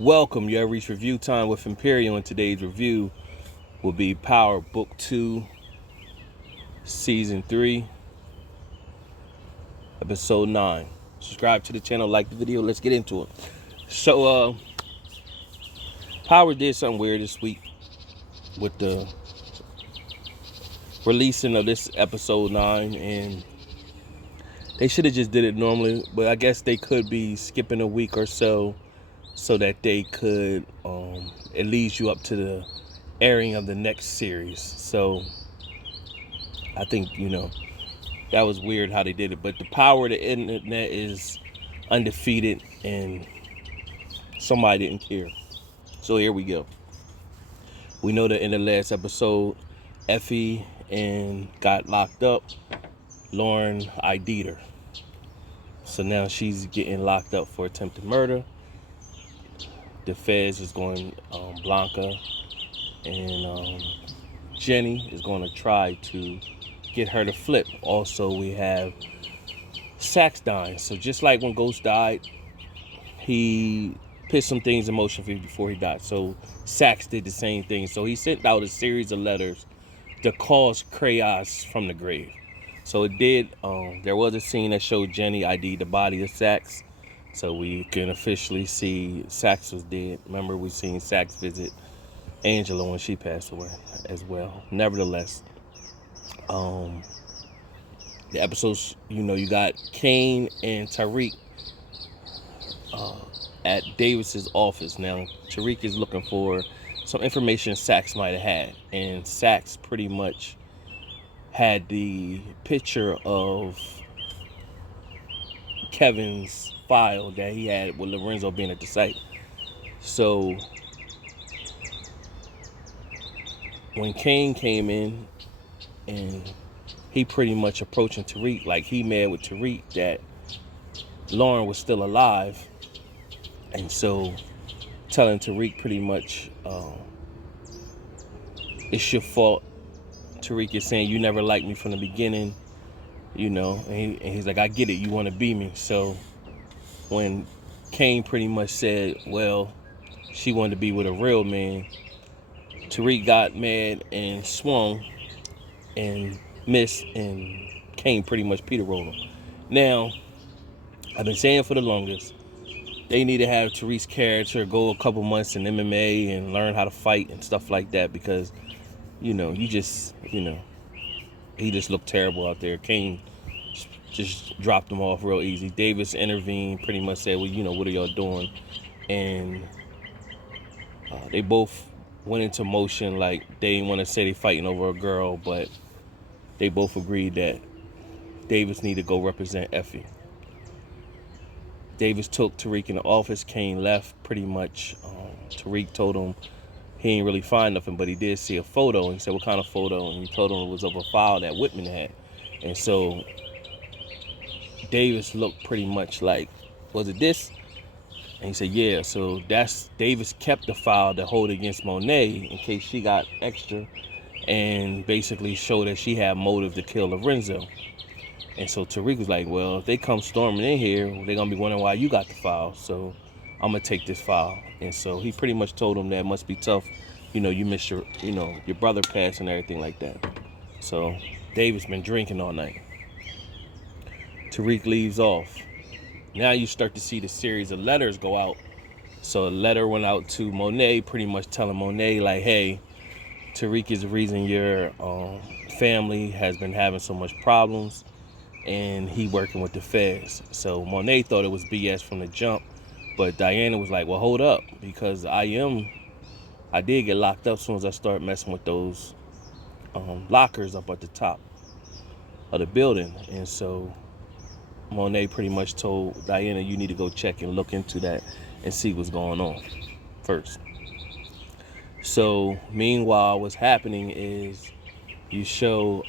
Welcome, you have reached review time with Imperial, and today's review will be Power Book 2, Season 3, Episode 9. Subscribe to the channel, like the video, let's get into it. So, Power did something weird this week with the releasing of this Episode 9, and they should have just did it normally, but I guess they could be skipping a week or so that they could it leads you up to the airing of the next series. So I think that was weird how they did it, but the power of the internet is undefeated and somebody didn't care. So here we go. We know that in the last episode Effie and got locked up. Lauren ID'd her, so now she's getting locked up for attempted murder. The feds is going, Blanca and Jenny is going to try to get her to flip. Also, we have Sax dying. So just like when Ghost died, he put some things in motion before he died. So Sax did the same thing. So he sent out a series of letters to cause chaos from the grave. So it did. There was a scene that showed Jenny ID the body of Sax. So we can officially see Sax was dead. Remember, we seen Sax visit Angela when she passed away as well. Nevertheless, the episodes, you got Kane and Tariq at Davis's office. Now, Tariq is looking for some information Sax might have had. And Sax pretty much had the picture of Kevin's file that he had with Lorenzo being at the site. So when Kane came in and he pretty much approaching Tariq, like he mad with Tariq that Lauren was still alive, and so telling Tariq pretty much it's your fault. Tariq is saying you never liked me from the beginning, and he's like, I get it, you want to be me. So when Kane pretty much said, well, she wanted to be with a real man, Tariq got mad and swung and missed, and Kane pretty much Peter rolled him. Now, I've been saying for the longest, they need to have Tariq's character go a couple months in MMA and learn how to fight and stuff like that, because, he just looked terrible out there. Kane just dropped him off real easy. Davis intervened, pretty much said, well, what are y'all doing? And they both went into motion. Like, they didn't want to say they fighting over a girl, but they both agreed that Davis needed to go represent Effie. Davis took Tariq in the office. Kane left, pretty much. Tariq told him he ain't really find nothing, but he did see a photo. And he said, what kind of photo? And he told him it was of a file that Whitman had. And so Davis looked pretty much like, was it this? And he said, yeah. So Davis kept the file to hold against Monet in case she got extra, and basically showed that she had motive to kill Lorenzo. And so Tariq was like, well, if they come storming in here, they're going to be wondering why you got the file. So I'm going to take this file. And so he pretty much told him that it must be tough. You missed your brother passed and everything like that. So Davis been drinking all night. Tariq leaves off. Now you start to see the series of letters go out. So a letter went out to Monet, pretty much telling Monet, like, hey, Tariq is the reason your family has been having so much problems, and he working with the feds. So Monet thought it was BS from the jump, but Diana was like, well, hold up, because I did get locked up as soon as I started messing with those lockers up at the top of the building. And so Monet pretty much told Diana, you need to go check and look into that and see what's going on first. So meanwhile, what's happening is you show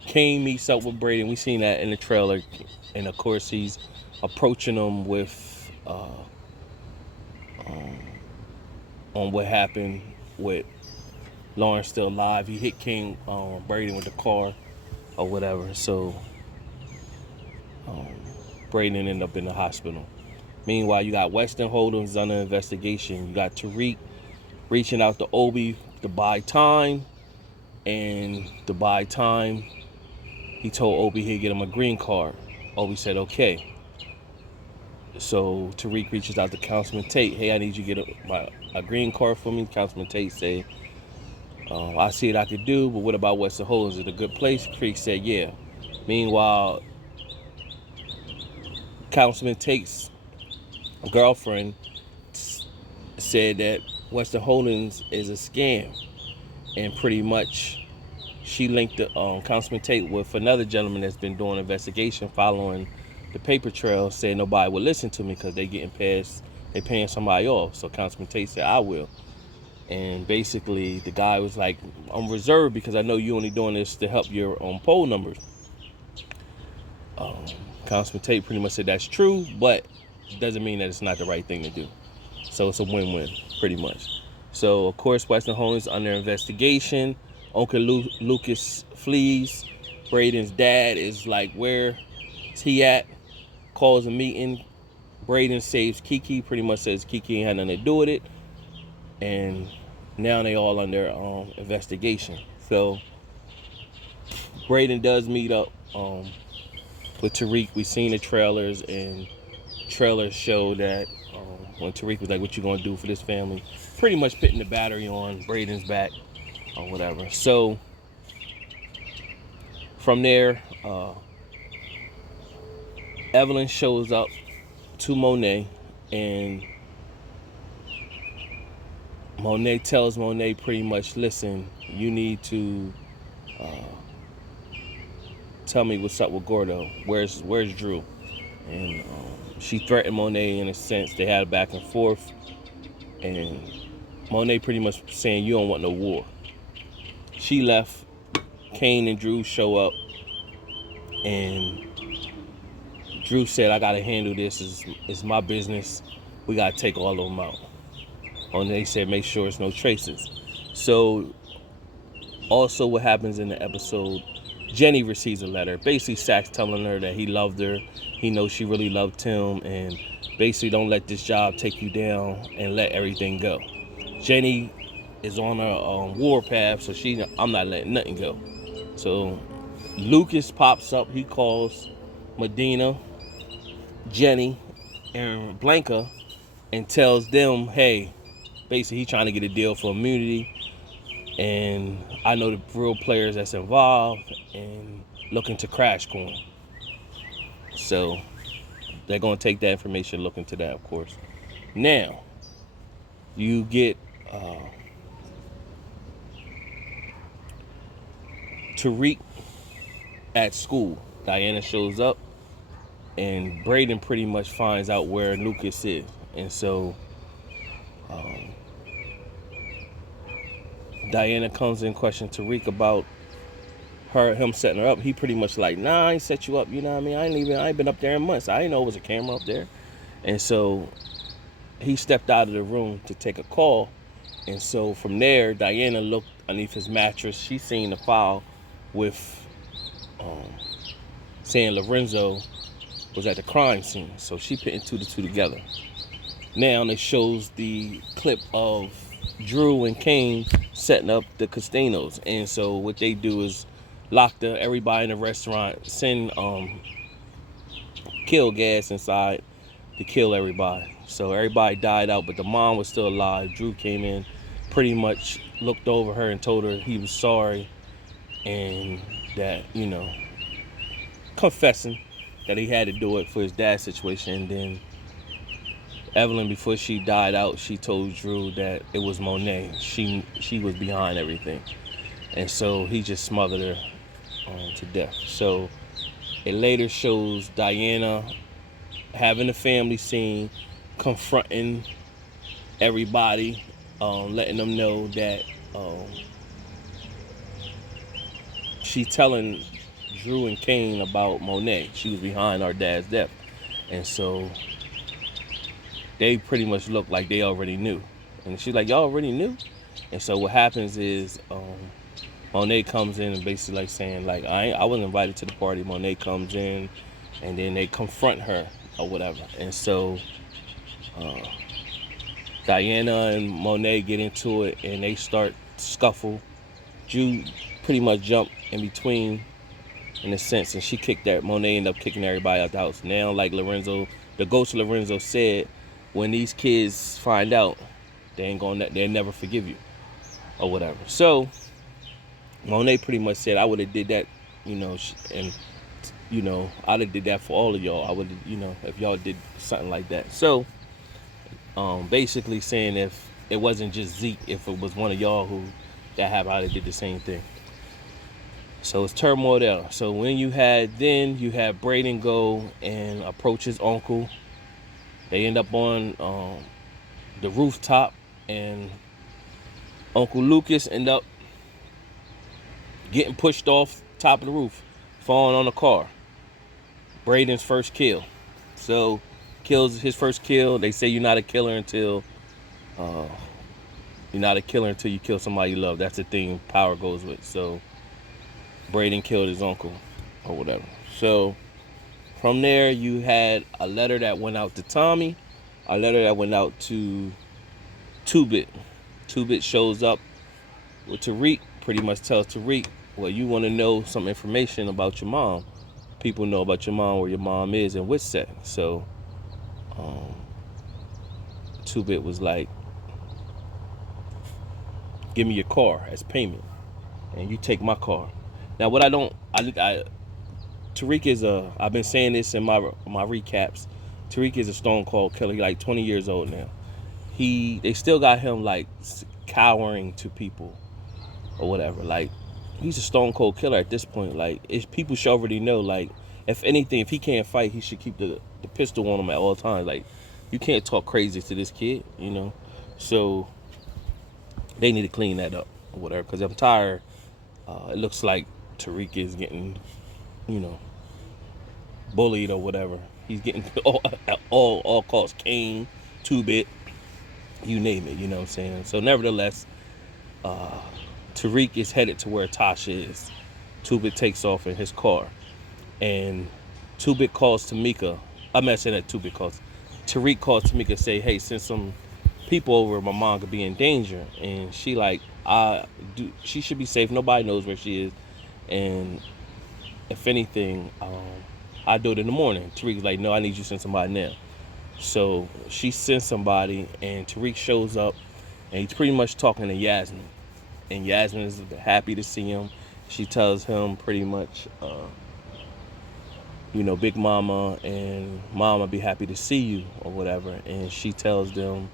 Kane meets up with Braden. We seen that in the trailer, and of course he's approaching them with on what happened with Lauren still alive. He hit Braden with the car or whatever. So Braden ended up in the hospital. Meanwhile, you got Weston Holdings under investigation. You got Tariq reaching out to Obi to buy time, and to buy time, he told Obi he'd get him a green card. Obi said okay. So Tariq reaches out to Councilman Tate. Hey, I need you to get a green card for me. Councilman Tate said, I see what I could do, but what about Weston Holdings? Is it a good place? Creek said, yeah. Meanwhile, Councilman Tate's girlfriend said that Weston Holdings is a scam. And pretty much she linked Councilman Tate with another gentleman that's been doing an investigation following the paper trail, saying nobody would listen to me because they paying somebody off. So Councilman Tate said, I will. And basically the guy was like, I'm reserved because I know you only doing this to help your poll numbers. Councilman Tate pretty much said that's true, but it doesn't mean that it's not the right thing to do. So it's a win-win, pretty much. So of course Weston Holdings under investigation. Uncle Lucas flees. Braden's dad is like, where is he at? Calls a meeting. Braden saves Kiki, pretty much says Kiki ain't had nothing to do with it. And now they all under investigation. So Braden does meet up with Tariq. We seen the trailers, and trailers show that when Tariq was like, what you gonna do for this family? Pretty much putting the battery on Braden's back or whatever. So from there, Evelyn shows up to Monet, and Monet tells Monet pretty much, listen, you need to tell me what's up with Gordo. Where's Drew? And she threatened Monet in a sense. They had a back and forth, and Monet pretty much saying, you don't want no war. She left. Kane and Drew show up, and Drew said, I gotta handle this. It's my business. We gotta take all of them out. And they said, make sure it's no traces. So also what happens in the episode, Jenny receives a letter. Basically, Sax telling her that he loved her. He knows she really loved him, and basically don't let this job take you down and let everything go. Jenny is on her war path, so I'm not letting nothing go. So Lucas pops up. He calls Medina, Jenny, and Blanca and tells them, hey, basically he's trying to get a deal for immunity, and I know the real players that's involved and looking to crash corn. So they're going to take that information, look into that, of course. Now you get Tariq at school. Diana shows up, and Braden pretty much finds out where Lucas is. And so Diana comes in, questions Tariq about him setting her up. He pretty much like, nah, I ain't set you up, you know what I mean? I ain't been up there in months. I didn't know it was a camera up there. And so he stepped out of the room to take a call. And so from there, Diana looked underneath his mattress. She seen the file with saying Lorenzo was at the crime scene. So she putting two to two together. Now it shows the clip of Drew and Kane setting up the casinos. And so what they do is lock everybody in the restaurant, send kill gas inside to kill everybody. So everybody died out, but the mom was still alive. Drew came in, pretty much looked over her and told her he was sorry, and that, you know, confessing that he had to do it for his dad's situation. And then Evelyn, before she died out, she told Drew that it was Monet. She was behind everything. And so he just smothered her to death. So it later shows Diana having a family scene, confronting everybody, letting them know that she's telling Drew and Kane about Monet. She was behind our dad's death. And so they pretty much look like they already knew. And she's like, y'all already knew? And so what happens is Monet comes in and basically like saying, like, I wasn't invited to the party. Monet comes in and then they confront her or whatever. And so Diana and Monet get into it, and they start scuffle. Ju pretty much jumped in between, in a sense, and she kicked that. Monet ended up kicking everybody out the house. Now, like Lorenzo, the ghost of Lorenzo said, when these kids find out, they'll never forgive you or whatever. So Monet pretty much said, I would have did that, and I'd have did that for all of y'all. I would, if y'all did something like that. So basically saying if it wasn't just Zeke, if it was one of y'all who that happened, I'd have did the same thing. So it's turmoil there. So when you had Braden go and approach his uncle. They end up on the rooftop, and Uncle Lucas end up getting pushed off top of the roof, falling on the car. Braden's first kill. So kills his first kill. They say you're not a killer until you kill somebody you love. That's the thing power goes with. So Braden killed his uncle or whatever. So from there, you had a letter that went out to Tommy, a letter that went out to 2-Bit. 2-Bit shows up with Tariq, pretty much tells Tariq, well, you want to know some information about your mom. People know about your mom, where your mom is, and what's that. So 2-Bit was like, give me your car as payment, and you take my car. Now, what Tariq is I've been saying this in my recaps. Tariq is a stone cold killer. He's like 20 years old now. They still got him like cowering to people or whatever. Like, he's a stone cold killer at this point. Like, people should already know. Like, if anything, if he can't fight, he should keep the pistol on him at all times. Like, you can't talk crazy to this kid, So they need to clean that up or whatever. Because I'm tired. It looks like Tariq is getting, bullied or whatever. He's getting all calls Kane, 2-Bit, you name it, you know what I'm saying? So nevertheless, Tariq is headed to where Tasha is. 2-Bit takes off in his car. And 2-Bit calls Tamika. I'm not saying that 2-Bit calls. Tariq calls Tamika and say, hey, send some people over, my mom could be in danger. And she like, she should be safe. Nobody knows where she is. And if anything, I do it in the morning. Tariq's like, no, I need you to send somebody now. So she sends somebody, and Tariq shows up, and he's pretty much talking to Yasmin. And Yasmin is happy to see him. She tells him pretty much, Big Mama and Mama be happy to see you or whatever. And she tells them,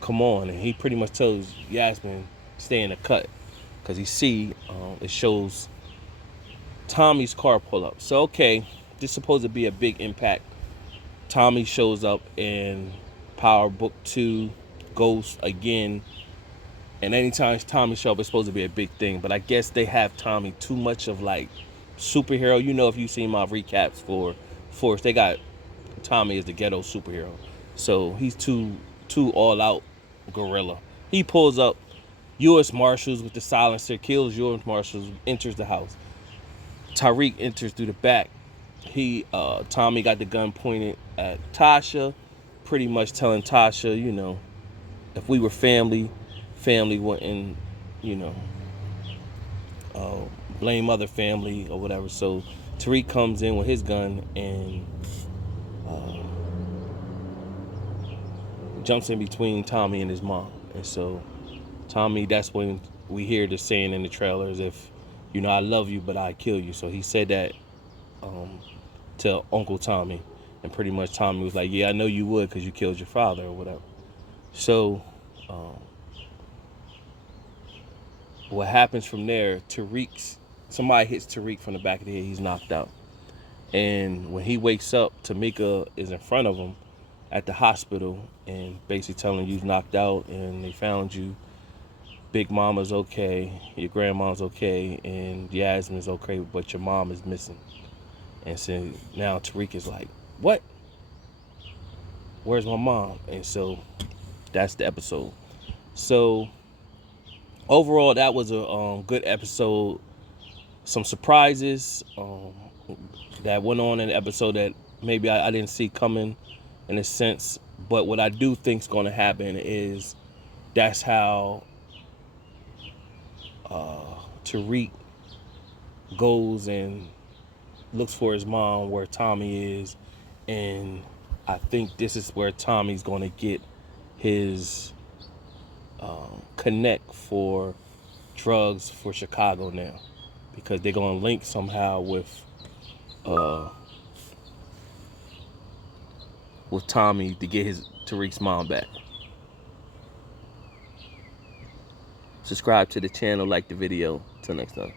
come on. And he pretty much tells Yasmin, stay in the cut. Because it shows Tommy's car pull up. So, okay, this is supposed to be a big impact. Tommy shows up in Power Book 2, Ghost again. And anytime Tommy shows up, it's supposed to be a big thing. But I guess they have Tommy too much of like superhero. If you've seen my recaps for Force, they got Tommy as the ghetto superhero. So he's too all out gorilla. He pulls up, U.S. Marshals with the silencer, kills U.S. Marshals, enters the house. Tariq enters through the back. Tommy got the gun pointed at Tasha, pretty much telling Tasha, if we were family wouldn't, blame other family or whatever. So Tariq comes in with his gun and jumps in between Tommy and his mom. And so Tommy, that's when we hear the saying in the trailers, if I love you, but I kill you. So he said that to Uncle Tommy, and pretty much Tommy was like, yeah, I know you would because you killed your father or whatever. So what happens from there, somebody hits Tariq from the back of the head. He's knocked out. And when he wakes up, Tamika is in front of him at the hospital and basically telling him you've knocked out and they found you. Big Mama's okay, your grandma's okay, and Yasmin's okay, but your mom is missing. And so now Tariq is like, what? Where's my mom? And so that's the episode. So overall, that was a good episode. Some surprises. that went on in the episode that maybe I didn't see coming in a sense. But what I do think is going to happen is that's how Tariq goes and looks for his mom where Tommy is, and I think this is where Tommy's going to get his connect for drugs for Chicago now, because they're going to link somehow with Tommy to get his Tariq's mom back. Subscribe to the channel, like the video. Till next time.